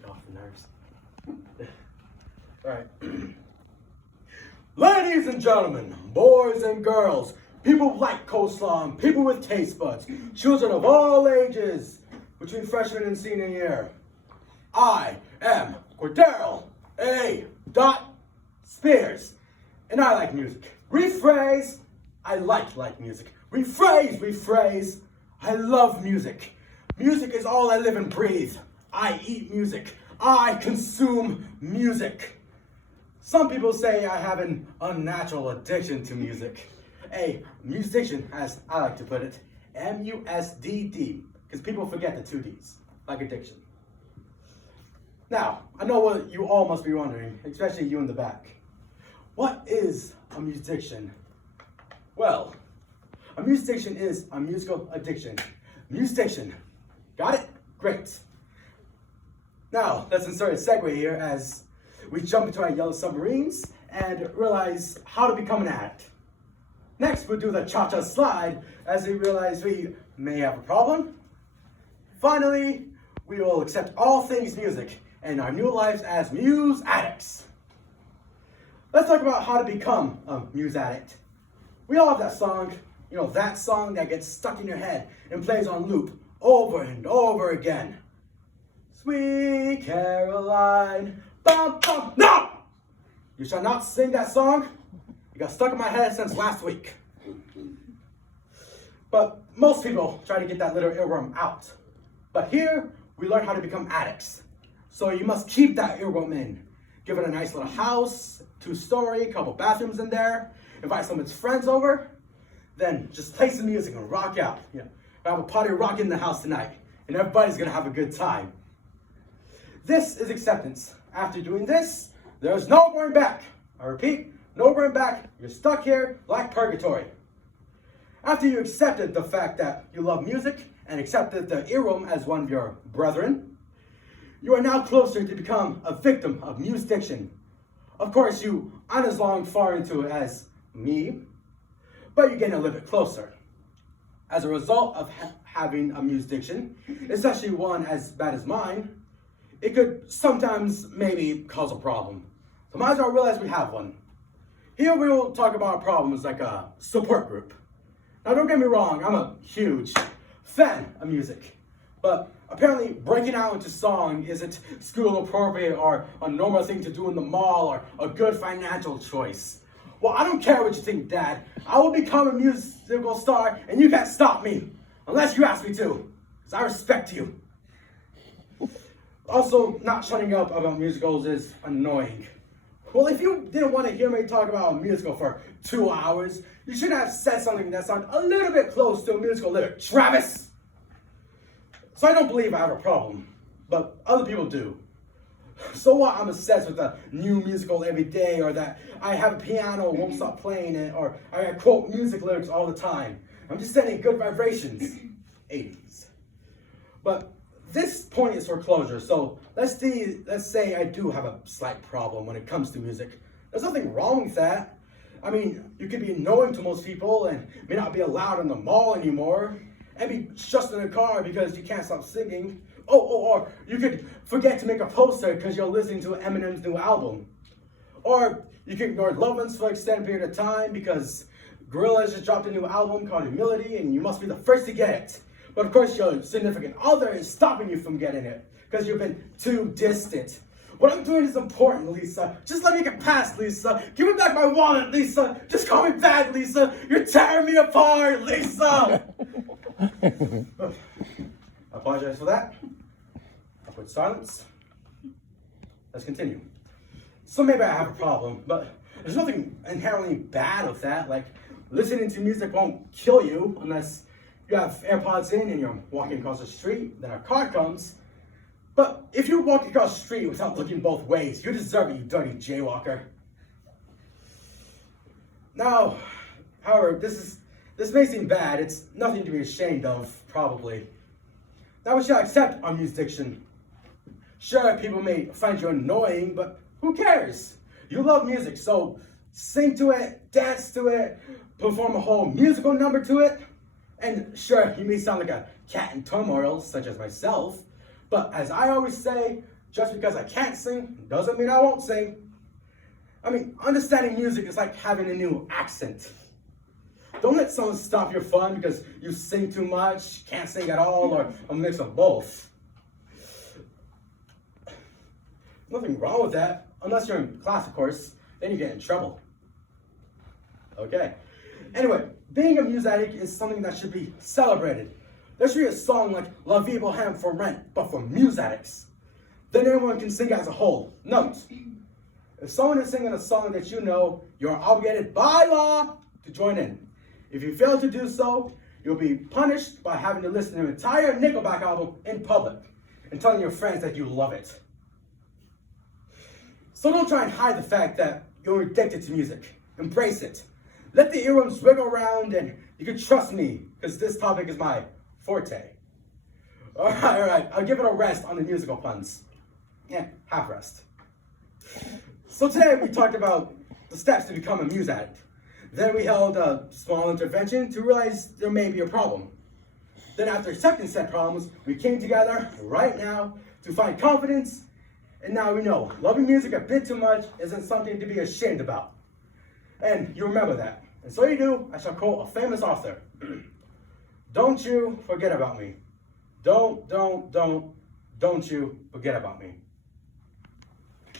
shake off the nerves. All right. Ladies and gentlemen, boys and girls, people who like coleslaw and people with taste buds, children of all ages, between freshman and senior year. I am Cordarrell A. Spears, and I like music. Rephrase, I like music. Rephrase, I love music. Music is all I live and breathe. I eat music. I consume music. Some people say I have an unnatural addiction to music. A musician, as I like to put it, M-U-S-D-D, because people forget the two Ds, like addiction. Now, I know what you all must be wondering, especially you in the back. What is a musician? Well, a musician is a musical addiction. Musician. Got it? Great. Now, let's insert a segue here as we jump into our yellow submarines and realize how to become an addict. Next, we'll do the cha-cha slide as we realize we may have a problem. Finally, we will accept all things music and our new lives as muse addicts. Let's talk about how to become a muse addict. We all have that song, that song that gets stuck in your head and plays on loop over and over again. Sweet Caroline, bum bum, no! You shall not sing that song. It got stuck in my head since last week. But most people try to get that little earworm out. But here, we learn how to become addicts. So you must keep that earworm in. Give it a nice little house, 2-story, couple bathrooms in there. Invite some of its friends over. Then just play some music and rock out. We'll have a party rock in the house tonight. And everybody's gonna have a good time. This is acceptance. After doing this, there's no going back. I repeat, no going back. You're stuck here like purgatory. After you accepted the fact that you love music and accepted the earworm as one of your brethren, you are now closer to become a victim of muse addiction. Of course, you aren't as far into it as me, but you're getting a little bit closer. As a result of having a muse addiction, especially one as bad as mine, it could sometimes maybe cause a problem. So might as well realize we have one. Here we will talk about problems like a support group. Now don't get me wrong, I'm a huge fan of music, but apparently breaking out into song isn't school appropriate or a normal thing to do in the mall or a good financial choice. Well, I don't care what you think, Dad. I will become a musical star and you can't stop me, unless you ask me to, because I respect you. Also, not shutting up about musicals is annoying. Well, if you didn't want to hear me talk about a musical for 2 hours, you should have said something that sounded a little bit close to a musical lyric, Travis! So I don't believe I have a problem, but other people do. So what, I'm obsessed with a new musical every day, or that I have a piano, won't stop playing it, or I quote music lyrics all the time. I'm just sending good vibrations. 80s. But this point is for closure, so let's say I do have a slight problem when it comes to music. There's nothing wrong with that. I mean, you could be annoying to most people and may not be allowed in the mall anymore, and be just in a car because you can't stop singing. Or you could forget to make a poster because you're listening to Eminem's new album. Or you could ignore loved ones for an extended period of time because Gorillaz just dropped a new album called Humility and you must be the first to get it. But of course your significant other is stopping you from getting it because you've been too distant. What I'm doing is important, Lisa. Just let me get past, Lisa. Give me back my wallet, Lisa. Just call me back, Lisa. You're tearing me apart, Lisa. I apologize for that. I'll put silence. Let's continue. So maybe I have a problem, but there's nothing inherently bad with that. Like, listening to music won't kill you unless you have AirPods in and you're walking across the street, then a car comes. But if you're walking across the street without looking both ways, you deserve it, you dirty jaywalker. Now, however, this may seem bad. It's nothing to be ashamed of, probably. Now we shall accept our music addiction. Sure, people may find you annoying, but who cares? You love music, so sing to it, dance to it, perform a whole musical number to it. And sure, you may sound like a cat in turmoil, such as myself, but as I always say, Just because I can't sing doesn't mean I won't sing. I mean, understanding music is like having a new accent. Don't let someone stop your fun because you sing too much, can't sing at all, or a mix of both. Nothing wrong with that, unless you're in class, of course. Then you get in trouble. Okay. Anyway, being a music addict is something that should be celebrated. There should be a song like La Vie Bohème for Rent, but for music addicts. Then everyone can sing as a whole. Note, if someone is singing a song that you know, you're obligated by law to join in. If you fail to do so, you'll be punished by having to listen to an entire Nickelback album in public and telling your friends that you love it. So don't try and hide the fact that you're addicted to music. Embrace it. Let the earworms wiggle around, and you can trust me, because this topic is my forte. All right. I'll give it a rest on the musical puns. Yeah, half rest. So today we talked about the steps to become a music addict. Then we held a small intervention to realize there may be a problem. Then after accepting said problems, we came together right now to find confidence. And now we know loving music a bit too much isn't something to be ashamed about. And you remember that. And so you do, I shall quote a famous author. Don't you forget about me. Don't you forget about me.